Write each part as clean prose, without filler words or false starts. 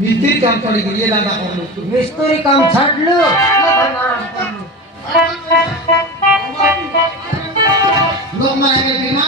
মিস্ত্রি কাম করে গিয়ে দাদা করলো মিস্ত্রি কাম ছাড়লো লোক মারা গেছে না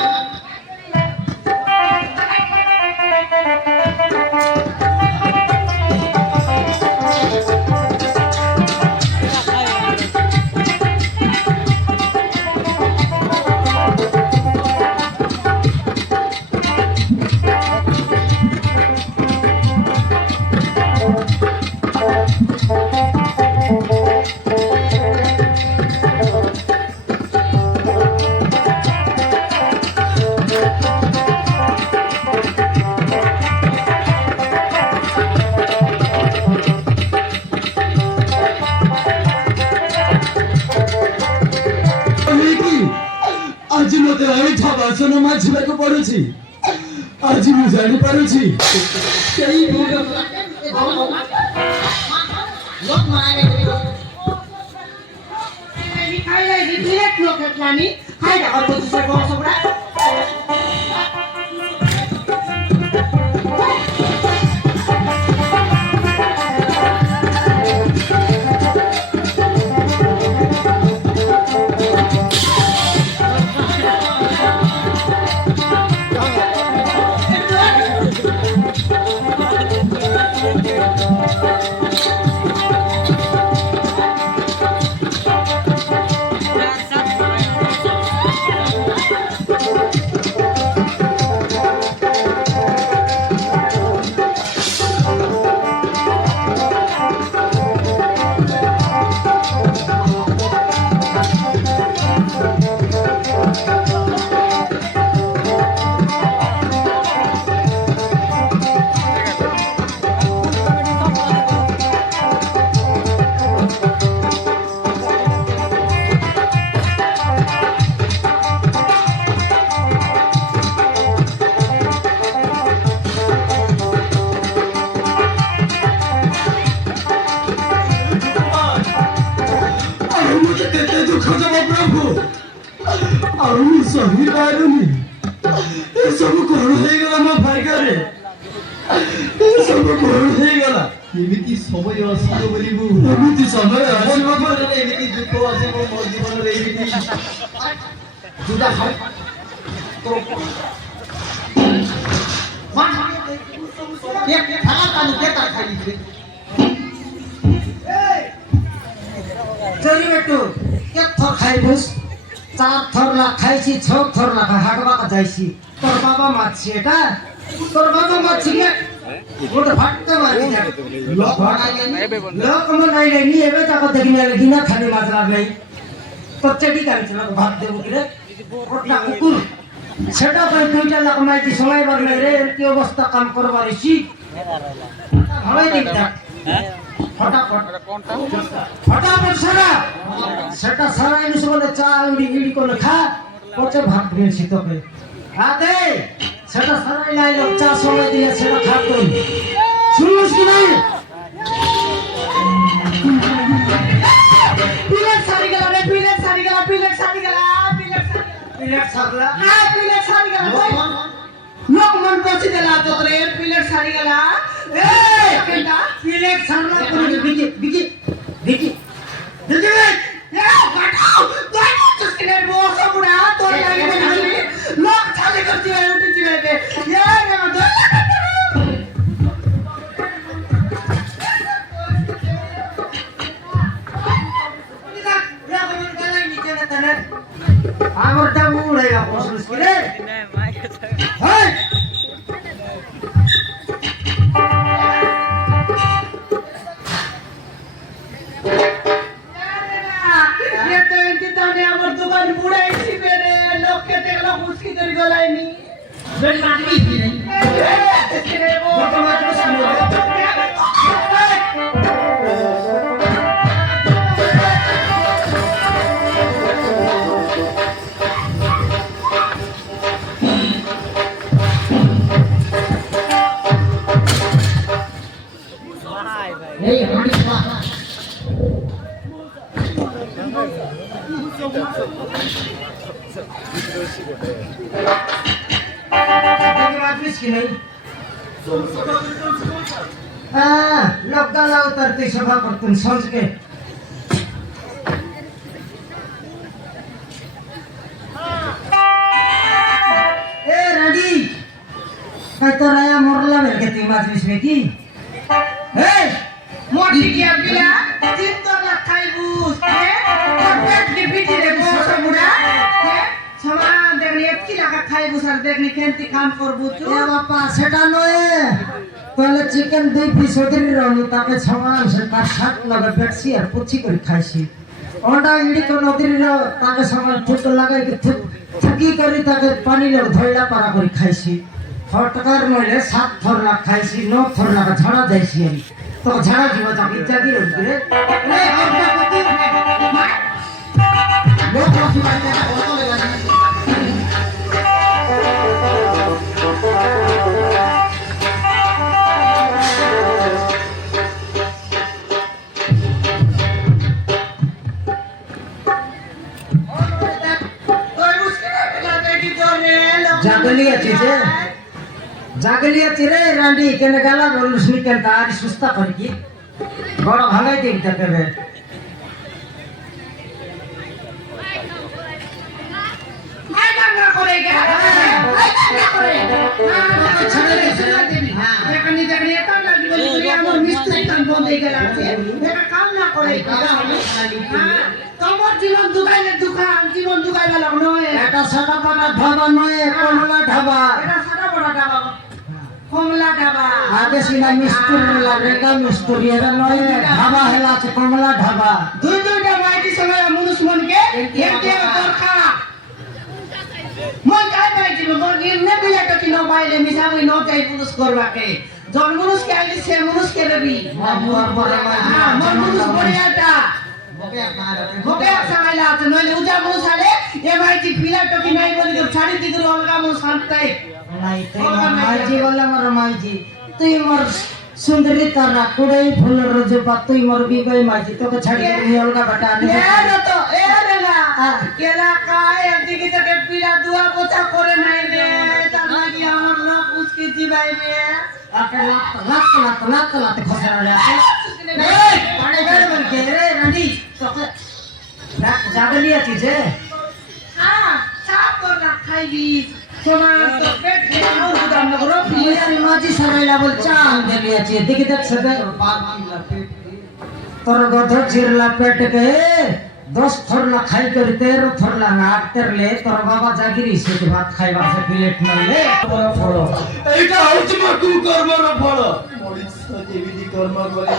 ଆଜି ମତେ ଅଇଠା ବାସନ ମାଜିବାକୁ ପଡୁଛି ଆଜି ମୁଁ ଜାଣିପାରୁଛି ସେଇ ଭୁଲ ଲୋକ ମାରା ଗେছে ଖାଇଲା ଡିରେକ୍ଟ ଲୋକ ହେଲାନି ଖାଇଲା ଆଉ କିଛି ସେ ବସ ଗୁଡା ଆଉ ମୁଁ ସହିପାରୁନି ଏସବୁ କଣ ହେଇଗଲା ମୋ ଭାଗ୍ୟରେ ଏସବୁ କଣ ହେଇଗଲା ଏମିତି ସମୟ ଆସିବ ବୋଲିବୁ ଏମିତି ସମୟ ଆସିବ ପରେ ଏମିତି ଦୁଃଖ ଆସିବ ମୋ ଜୀବନରେ ଏମିତି ଯୋଉଟା ଖାଇ चोरी बेटू एक थर खाइबुस 4 थर ला खाइছি 6 थर ला हाटवा का जाइছি তোর বাবা মাছি এটা তোর বাবা মাছি কে গোটে ফাটতে মারি যা লোক নাই নি এবে তাকে দেখিনা লাগিনা খালি মাজরা নাই তো চেডি কাছে না ভাত দেব কি রে ওটা কুকুর সেটা করে দুইটা লাখ মাইছি সময় বার নাই রে কি অবস্থা কাম করবারিছি ভালোই দিকটা फटाफट फटाफट सारा सेटा सारा इनसे बोले चा इडी इडी को खा पचे भात बेसी तो पे आते सेटा सारा लाई लोग चा समय दिया सेटा खा तो सुनो कि नहीं पिलेट सारी गला रे पिलेट सारी गला पिलेट सारी गला पिलेट सारला आ पिलेट सारी गला लोग मन पछी देला तो रे पिलेट सारी गला ए केटा पिलेट सारला कोनी बिकी बिकी बिकी बिकी ए काटाओ काटाओ चस्के बोस बुड़ा तो लगे नहीं लोग चाले करती है उठी जीवे पे ये ना दो আমার দাম উড়ে গেল বসুস কি রে হাই ये तो इनकी ताने আমার দোকান বুড়াইছি মেরে লোককে দেখলো মুস্কি করে গলাইনি বেন মাটি কি নাই রে ও তোমার তো শুনো এই হাঁড়ি খা देखिए वापस की नहीं লগ্গালা উতারতে সভা করতেন সঞ্জকে এ রাডি কই তো রায়া মরলাম এর কেতি মাছ মিশবে কি এই মোটি কি আবিলা চিত্ত না খাইবুস হে কটক কি পিটি রে বস বুড়া হে সমান দেখনি একটি লাগা খাইবুস আর দেখনি কেনতি কাম করবু তু এ বাপা সেটা নয় তাহলে চিকেন 2 পিস ওদের রনি তাকে সমান সে তার সাত লগে বেটছি আর পুচি করে খাইছি ওটা ইডি তো নদীর তাকে সমান ঠুক লাগাই ঠুকি করে তাকে পানি লগ ধইলা পারা করে খাইছি ফটকার নইলে 7 থরলা খাইছি 9 থরলা ঝাড়া যাইছি আমি তো ঝাড়া দিব তাকে জাগি রে রে কটক কত লোক রসি বাড়িতে একটা কত লেগে তোর মুশকিল আবিলা দেখি তো রে জাগলি আছে রে রান্ডি কেন গালা বলুস নি কেন তার সুস্তা করি কি বড় ভালোই দিন তাকে আই দাঙ্গা করে গে আই দাঙ্গা করে ছেড়ে দে হ্যাঁ দেখনি দেখনি এটা লাগি বলি আমার মিস্ত্রি কাম বন্ধ হয়ে গেল আছে এটা কাম না করে হ্যাঁ তোমার জীবন দুগাইলে লাগলো এটা সাদা পাটা ধাবা নয় কমলা ধাবা এটা সাদা বড় ডাবা কমলা ডাবা আগে সিনা মিস্ত্রি রেগা মিস্ত্রি এটা নয় ধাবা হেলা আছে কমলা ধাবা দুইটা মাইটি সময় মানুষ মনকে একটি দরকার মন কাই মাইটি মন এমনি বিলাটা কি নবাইলে মিসামই ন চাই পুরুষ করবাকে জন মানুষকে আইলি সে মানুষকে দেবি হ্যাঁ মন মানুষ বড়িয়াটা মোকে সামাইলা আছে নইলে উজা মানুষ আলে এ মাইটি পিলাটা কি নাই বলি তো ছাড়ি দিগুর অলগা মানুষ শান্তাই নাই তুই মাইজি বলে মোর মাইজি তুই মোর সুন্দরী তারা কুড়াই ফুলের রোজে পা তুই মোর বিবাই মাইজি তোকে ছাড়ি তুমি অলগা বাটা আনি এ রে না কেলা কাই একদিকে থেকে পিলা দুয়া পোছা করে নাই রে তার লাগি আমার লোক উসকে জিবাই রে লাত খসরা রে এই পাড়ে গেল বল কে রে রানী তোকে জাগলি আছে যে হ্যাঁ সাপ কর রাখাইবি সমান তো পেট খেয়ে আর গুদাম না করো পিয়ার মাঝি সরাইলা বল চাল দেলি আছে দেখি দেখ সবে তোর গধ চিরলা পেট কে 10 থরলা খাই করে 13 থরলা না 8 তেরলে তোর বাবা জাগিরি সে ভাত খাইবা সে প্লেট মারলে বড় ফল এইটা হচ্ছে মা কুকর্মর ফল ମଣିଷ ଯେମିତି କର୍ମ କଲେ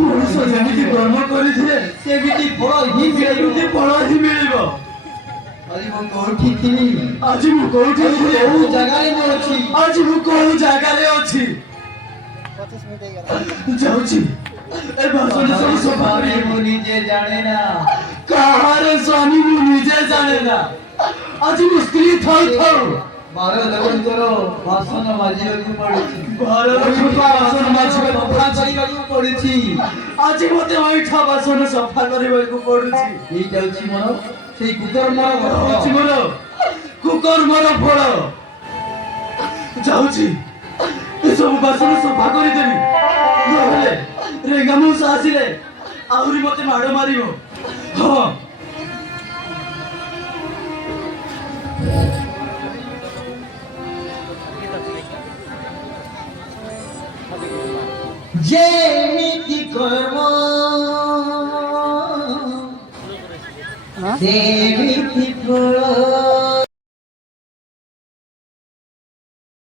ମଣିଷ ଯେମିତି କର୍ମ କରିଥିଲେ ସେମିତି ଫଳ ହିଁ ମିଳିବ ସେମିତି ଫଳ ହିଁ ମିଳିବ ଆଜି ମୁଁ କୋଉଠି ଥିଲି ଆଜି ମୁଁ କୋଉଠି ଥିଲି କୋଉ ଜାଗାରେ ମୁଁ ଅଛି ଆଜି ମୁଁ କୋଉ ଜାଗାରେ ଅଛି ଯାଉଛି ଏ ବାସନ ସବୁ ସଫା ସ୍ୱାମୀ କରି ମୁଁ ନିଜେ ଜାଣେ ନା କାହାର ସ୍ୱାମୀ ମୁଁ ନିଜେ ଜାଣେ ନା ଆଜି ମୋ ସ୍ତ୍ରୀ ଥାଉ ଥାଉ ବାର ଲୋକଙ୍କର ବାସନ ମାଜିବାକୁ ପଡୁଛି ଘର ଲୋକଙ୍କ ବାସନ ମାଜିବାକୁ ସଫା କରିବାକୁ ପଡୁଛି ଆଜି ମତେ ଅଇଠା ବାସନ ସଫା କରିବାକୁ ପଡୁଛି ଏଇଟା ହେଉଛି ମୋର ସେଇ କୁକର୍ମର ହଉଛି ମୋର କୁକର୍ମର ଫଳ ଯାଉଛି ଏସବୁ ବାସନ ସଫା କରିଦେବି ନହେଲେ ରେଙ୍ଗାମୂଷା ଆସିଲେ ଆହୁରି ମତେ ମାଡ଼ ମାରିବ ହଁ যেমিতি কর্ম সেমিতি ফল